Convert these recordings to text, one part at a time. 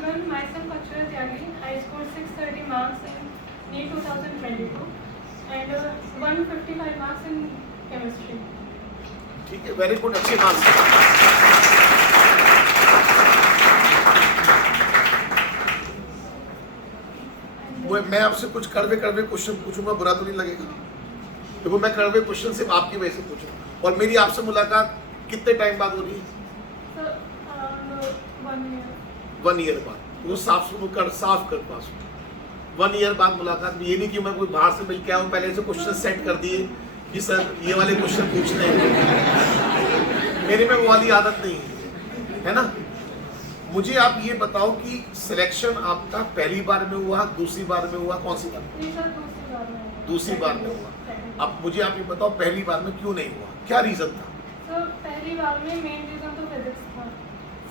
everyone. Myself Akshara Tyagi. I scored 630 marks in NEET 2022 and 155 marks in chemistry. ठीक है, very good, अच्छे marks. मैं आपसे कुछ कड़वे क्वेश्चन पूछूंगा, बुरा तो नहीं लगेगा? देखो मैं कड़वे क्वेश्चन सिर्फ आपकी वजह से पूछूं। और मेरी आपसे मुलाकात कितने टाइम बाद हो रही है? Sir, around 1 year. 1 ईयर बाद। वो साफ कर पास 1 ईयर बाद मुलाकात में। ये नहीं कि मैं कोई बाहर से मिल के आऊँ, पहले से क्वेश्चन सेट कर दिए कि सर ये वाले क्वेश्चन पूछने हैं। मेरे में वो वाली आदत नहीं है ना। मुझे आप ये बताओ कि सिलेक्शन आपका पहली बार में हुआ, दूसरी बार में हुआ, कौन सी बार? नहीं सर, दूसरी बार में। दूसरी बार में हुआ। अब मुझे आप ये बताओ पहली बार में क्यों नहीं हुआ, क्या रीजन था? सर पहली बार में मेन रीजन तो फिजिक्स था।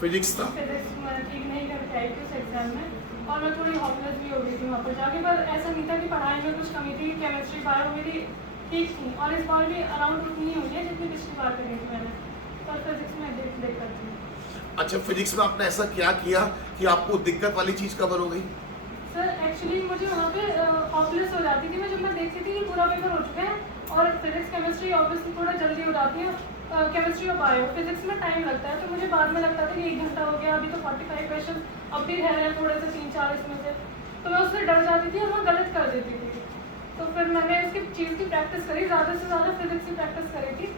फिजिक्स था। फिजिक्स मैं ठीक नहीं कर पाई थी उस एग्जाम में, और मैं थोड़ी हॉपलेस भी हो गई थी वहाँ पर जाके। पर ऐसा नहीं था कि पढ़ाई में कुछ कमी थी। केमिस्ट्री बायो मेरी ठीक थी, और इस बार भी अराउंड उतनी हुई है जितनी पिछली बार करी थी मैंने। पर फिजिक्स में दिक्कत थी। अच्छा, फिजिक्स में आपने ऐसा क्या किया कि आपको दिक्कत वाली चीज कवर हो गई? सर एक्चुअली मुझे वहाँ पे हॉपलेस हो जाती थी मैं, जब मैं देखती थी कि पूरा पेपर हो चुका है, और फिजिक्स केमिस्ट्री ऑब्वियसली थोड़ा जल्दी हो जाती है। केमिस्ट्री और बायो, फिजिक्स में टाइम लगता है, तो मुझे बाद में लगता था कि 1 घंटा हो गया, अभी तो 45 क्वेश्चन अब भी रह रहे हैं थोड़े से 3-4 इसमें से, तो मैं उससे डर जाती थी और मैं गलत कर देती थी। तो फिर मैंने उसकी चीज़ की प्रैक्टिस करी, ज़्यादा से ज़्यादा फिजिक्स की प्रैक्टिस करी थी,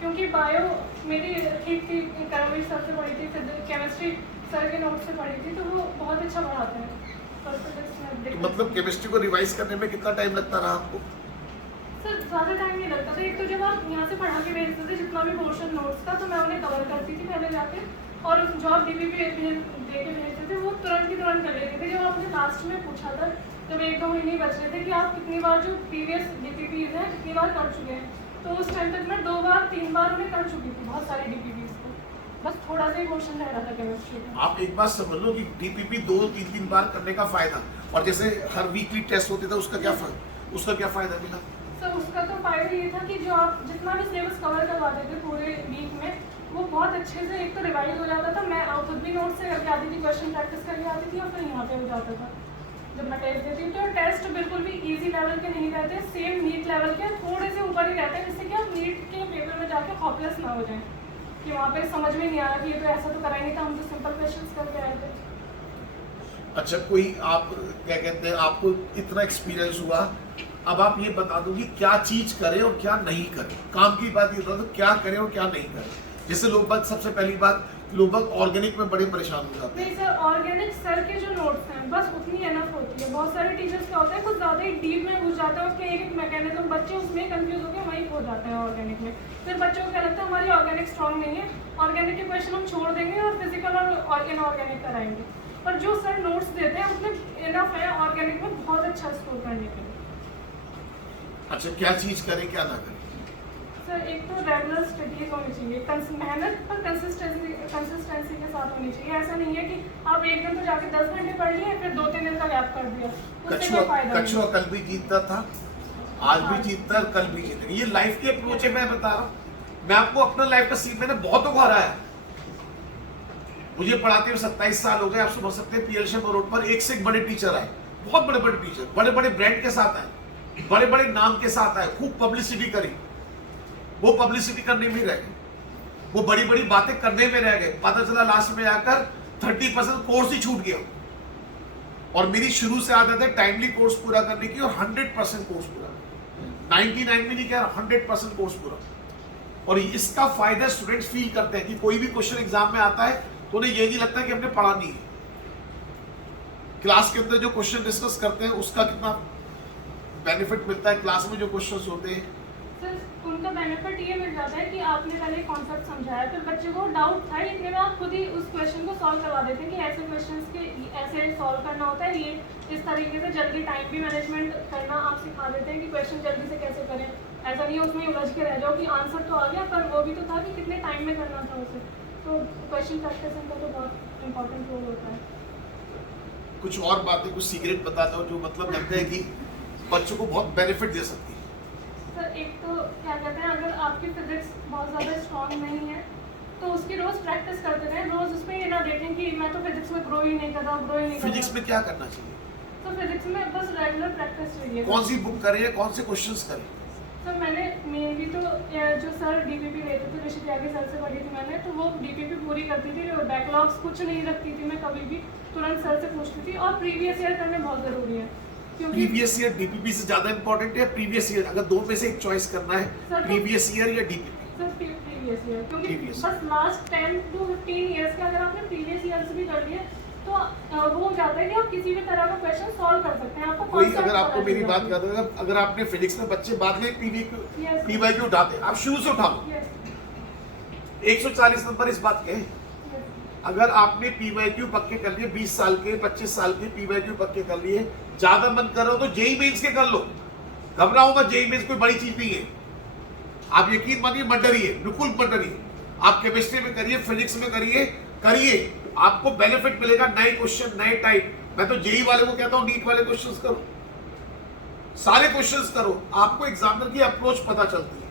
क्योंकि बायो मेरी ठीक थी, करमवीर सर से पढ़ी थी, केमिस्ट्री सर के नोट से पढ़ी थी, तो वो बहुत अच्छा पढ़ाते हैं। तो मतलब केमिस्ट्री को रिवाइज करने में कितना टाइम लगता रहा आपको? सर ज़्यादा टाइम नहीं लगता था। एक तो जब आप यहाँ से पढ़ा के भेजते थे जितना भी पोर्शन नोट्स का, तो मैं उन्हें कवर करती थी पहले जाके, और जो आप DPP दे के भेजते थे वो तुरंत की तुरंत कर लेते थे। जब आपने लास्ट में पूछा था, जब 1-2 महीने बच रहे थे कि आप कितनी बार जो प्रीवियस DPPs हैं कितनी बार कर चुके हैं, तो उस टाइम तक मैं 2 बार 3 बार उन्हें कर चुकी थी बहुत सारी DPPs को। बस थोड़ा सा ही क्वेश्चन रह रहा था केमिस्ट्री का। आप एक बात समझ लो कि DPP 2-3 बार करने का फायदा, और जैसे हर वीकली टेस्ट होते थे उसका क्या फायदा मिला? सर उसका तो फायदा ये था कि जो आप जितना भी सिलेबस कवर करवाते थे पूरे वीक में, वो बहुत अच्छे से एक तो रिवाइज हो जाता था। मैं खुद भी नोट से करके आती थी, क्वेश्चन प्रैक्टिस करके आती थी, और फिर यहाँ पे हो जाता था जब मैं टेस्ट देती हूँ। तो टेस्ट बिल्कुल भी इजी लेवल के नहीं रहते, सेम नीट लेवल के थोड़े से ऊपर ही रहते हैं, जिससे कि आप नीट के पेपर में जाके हॉपलेस ना हो जाएं कि वहाँ पे समझ में नहीं आ रहा कि ये तो ऐसा तो करा ही नहीं था, हम तो सिंपल क्वेश्चन करके आए थे। अच्छा, कोई आप क्या कहते हैं, आपको इतना एक्सपीरियंस हुआ, अब आप ये बता दो कि क्या चीज करें और क्या नहीं करें। काम की बात ये बता दो, क्या करें और क्या नहीं करें। जैसे लोग बात, सबसे पहली बात, लोग ऑर्गेनिक में बड़े परेशान हो जाते हैं। नहीं सर, ऑर्गेनिक सर के जो नोट्स हैं बस उतनी एनफ होती है। बहुत सारे टीचर्स क्या होता है कुछ ज़्यादा ही डीप में घुस जाते हैं, उसके एक मैकेनिज्म, बच्चे उसमें कंफ्यूज होकर वहीं खो जाते हैं ऑर्गेनिक में। फिर बच्चों को क्या लगता है हमारी ऑर्गेनिक स्ट्रॉन्ग नहीं है, ऑर्गेनिक के क्वेश्चन हम छोड़ देंगे और फिजिकल और इनऑर्गेनिक कराएंगे। पर जो सर नोट्स देते हैं उसमें इनफ है ऑर्गेनिक में बहुत अच्छा स्कोर करने के लिए। अच्छा, क्या चीज करें क्या ना करें? सर एक तो रेगुलर स्टडीज होनी चाहिए, मेहनत पर कंसिस्टेंसी के साथ होनी चाहिए। ऐसा नहीं है कि आप एक दिन तो जाके 10 घंटे पढ़ लिए फिर 2-3 दिन का गैप कर दिया, उससे कोई फायदा नहीं। कछुआ कल भी जीतता था, आज भी जीतता है, कल भी जीतेगा। ये लाइफ की अप्रोच है, मैं बता रहा हूँ। मैं आपको अपना लाइफ का सीन, मैंने बहुतों को हराया। मुझे पढ़ाते हुए 27 साल हो गए। आप समझ सकते हैं PL शर्मा रोड पर एक से एक बड़े टीचर आए, बहुत बड़े बड़े टीचर, बड़े बड़े ब्रांड के साथ आए, बड़े बड़े नाम के साथ आए, खूब पब्लिसिटी करी। वो पब्लिसिटी करने में रह गए, वो बड़ी बड़ी बातें करने में रह गए। पता चला लास्ट में आकर 30% कोर्स ही छूट गया। और मेरी शुरू से आदत है टाइमली कोर्स पूरा करने की, और 100% कोर्स पूरा, 99 भी नहीं कह रहा, 100% कोर्स पूरा। और इसका फायदा स्टूडेंट्स फील करते हैं कि कोई भी क्वेश्चन एग्जाम में आता है तो उन्हें ये नहीं लगता कि हमने पढ़ा नहीं है। क्लास के अंदर जो क्वेश्चन डिस्कस करते हैं उसका कितना बेनिफिट मिलता है, क्लास में जो क्वेश्चंस होते हैं सर उनका बेनिफिट ये मिल जाता है कि आपने पहले कॉन्सेप्ट समझाया, फिर बच्चे को डाउट था, इतने में आप खुद ही उस क्वेश्चन को सॉल्व करवा देते हैं कि ऐसे क्वेश्चंस के ऐसे सॉल्व करना होता है, ये इस तरीके से जल्दी टाइम भी मैनेजमेंट करना आप सिखा देते हैं कि क्वेश्चन जल्दी से कैसे करें। ऐसा नहीं है उसमें उलझ के रह जाओ कि आंसर तो आ गया पर वो भी तो था कि कितने टाइम में करना था उसे। तो क्वेश्चन प्रैक्टिस का तो बहुत इंपॉर्टेंट रोल होता है। कुछ और बातें, कुछ सीक्रेट बताता हूँ जो मतलब लगता है कि बच्चों को बहुत बेनिफिट दे सकती है। सर एक तो क्या कहते हैं, अगर आपकी फिजिक्स बहुत ज़्यादा स्ट्रॉन्ग नहीं है तो उसकी रोज़ प्रैक्टिस करते रहें। रोज़ उसमें ये ना देखें कि मैं मैं तो फिजिक्स में ग्रो ही नहीं कर रहा हूँ, ग्रो ही नहीं कर फिजिक्स रहा। में क्या करना चाहिए? तो फिजिक्स में बस रेगुलर प्रैक्टिस चाहिए। कौन सी बुक करें, कौन से क्वेश्चंस करें? सर मैंने मेनली तो जो सर डीपीपी लेते थे, ऋषि त्यागी सर से पढ़ी थी मैंने, तो वो डीपीपी पूरी करती थी और बैकलॉग्स कुछ नहीं रखती थी मैं कभी भी, तुरंत सर से पूछती थी। और प्रीवियस ईयर करने बहुत ज़रूरी है क्योंकि प्रीवियस ईयर डीपीपी से ज्यादा इंपॉर्टेंट है प्रीवियस ईयर? अगर दो में से एक चॉइस करना है, सर, प्रीवियस ईयर या डीपीपी? सर प्रीवियस ईयर, क्योंकि Previous बस लास्ट 10 to 15 ईयर्स के अगर आपने प्रीवियस ईयर्स भी कर लिए तो वो हो जाता है कि आप किसी भी तरह का क्वेश्चन सॉल्व कर सकते हैं। आपको कोई concept अगर आपको पता मेरी चल बात जाती है। कर, अगर आपने फिजिक्स में बच्चे बाद में Yes. पीवाईक्यू उठाते हैं, आप शुरू से उठा लो। Yes, 140 नंबर इस बात के हैं। yes. अगर आपने पीवाईक्यू पक्के कर लिए, 20 साल के 25 साल के पीवाईक्यू पक्के कर लिए, ज्यादा मन कर रहे हो तो जेई मेंस के कर लो। घबराओ मत, जेई मेंस कोई बड़ी चीज नहीं है। आप यकीन मानिए, मत डरिए, बिल्कुल मत डरिए। आप केमिस्ट्री में करिए, फिजिक्स में करिए, आपको बेनिफिट मिलेगा। नए क्वेश्चन, नए टाइप। मैं तो जेई वाले को कहता हूँ नीट वाले क्वेश्चंस करो, सारे क्वेश्चंस करो, आपको एग्जामिनर की अप्रोच पता चलती है,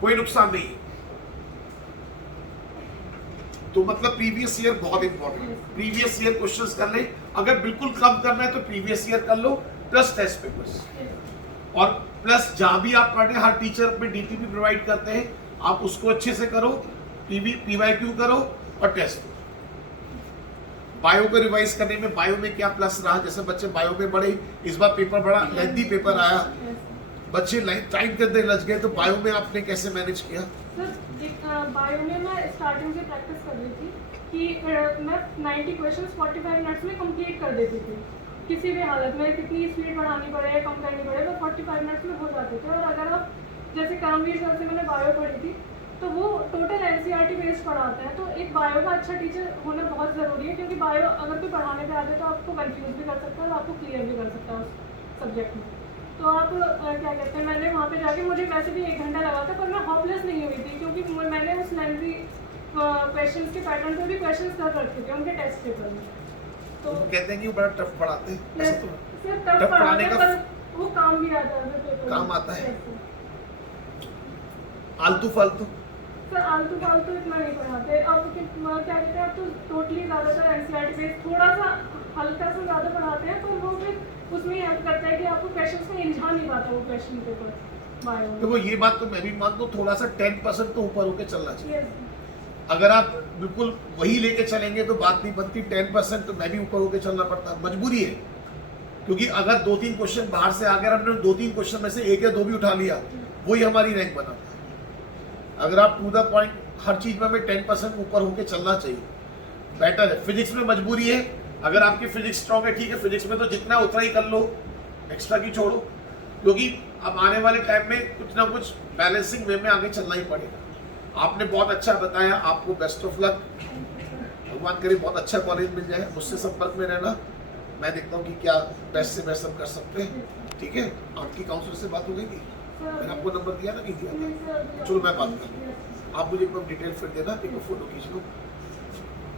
कोई नुकसान नहीं है। तो मतलब प्रीवियस ईयर बहुत इंपॉर्टेंट है। प्रीवियस ईयर क्वेश्चंस कर ले। अगर बिल्कुल कम करना है तो प्रीवियस ईयर कर लो प्लस टेस्ट पेपर्स, और प्लस जहां भी आप पढ़ रहे हैं हर टीचर अपने डीटीपी प्रोवाइड करते हैं, आप उसको अच्छे से करो, पीवाईक्यू करो और टेस्ट। बायो को रिवाइज करने में, बायो में क्या प्लस रहा, जैसे बच्चे बायो में बड़े, इस बार पेपर बड़ा लेंथी पेपर आया, बच्चे टाइम के अंदर लग गए, तो बायो में आपने कैसे मैनेज किया? सर बायो में मैं स्टार्टिंग से प्रैक्टिस कर रही थी कि मैं 90 क्वेश्चंस 45 मिनट्स में कंप्लीट कर देती थी। किसी भी हालत में कितनी स्पीड बढ़ानी पड़े या कम करनी पड़े, वो 45 मिनट्स में हो जाते थे। और अगर आप जैसे करमवीर सर से मैंने बायो पढ़ी थी, तो वो टोटल एनसीईआरटी बेस्ड पढ़ाते हैं। तो एक बायो का अच्छा टीचर होना बहुत ज़रूरी है, क्योंकि बायो अगर कोई पढ़ाने पे आ जाए तो आपको कंफ्यूज भी कर सकता है और आपको क्लियर भी कर सकता है उस सब्जेक्ट में। तो आप क्या कहते हैं, मैंने वहाँ पे जाके, मुझे वैसे भी 1 घंटा लगा था, पर मैं होपलेस नहीं हुई थी, क्योंकि मैंने उस लेंथी क्वेश्चंस के पैटर्न पे भी क्वेश्चंस कर रखे थे उनके टेस्ट पेपर में। तो कहते हैं कि वो बड़ा टफ पढ़ाते हैं, ऐसा तो सिर्फ टफ टफ पढ़ाने पढ़ाने का, का पर वो काम भी आता है पेपर में। काम आता है। Yes, sir. आलतू फालतू सर आलतू फालतू इतना नहीं पढ़ाते। अब क्या कहते हैं, अब तो टोटली ज़्यादातर एनसीईआरटी बेस्ड, थोड़ा सा हल्का सा ज़्यादा पढ़ाते हैं, तो वो फिर उसमें हेल्प करता है कि आपको क्वेश्चंस में इल्झा नहीं पाता वो क्वेश्चन पेपर बायो में। देखो, ये बात तो मैं भी मानता हूँ, थोड़ा सा 10% तो ऊपर होके चलना चाहिए। Yes, अगर आप बिल्कुल वही लेके चलेंगे तो बात नहीं बनती। 10% तो मैं भी ऊपर होके चलना पड़ता, मजबूरी है। क्योंकि अगर 2-3 क्वेश्चन बाहर से आ गए, हमने 2-3 क्वेश्चन में से 1 या 2 भी उठा लिया, वही हमारी रैंक बनाता है। अगर आप टू द पॉइंट हर चीज में हमें 10% ऊपर होके चलना चाहिए, बेटर है। फिजिक्स में मजबूरी है, अगर आपकी फिजिक्स स्ट्रॉन्ग है, ठीक है, फिजिक्स में तो जितना उतना ही कर लो, एक्स्ट्रा की छोड़ो, क्योंकि अब आने वाले टाइम में कुछ ना कुछ बैलेंसिंग वे में आगे चलना ही पड़ेगा। आपने बहुत अच्छा बताया, आपको बेस्ट ऑफ लक। भगवान करे बहुत अच्छा कॉलेज मिल जाए, मुझसे संपर्क में रहना, मैं देखता हूँ कि क्या बेस्ट से बेस्ट हम कर सकते हैं। ठीक है, आपकी काउंसलर से बात हो गई थी? मैंने आपको नंबर दिया ना, नहीं दिया था? चलो मैं बात करूँ, आप मुझे एकदम डिटेल फिर देना, एक फोटो खींच लो।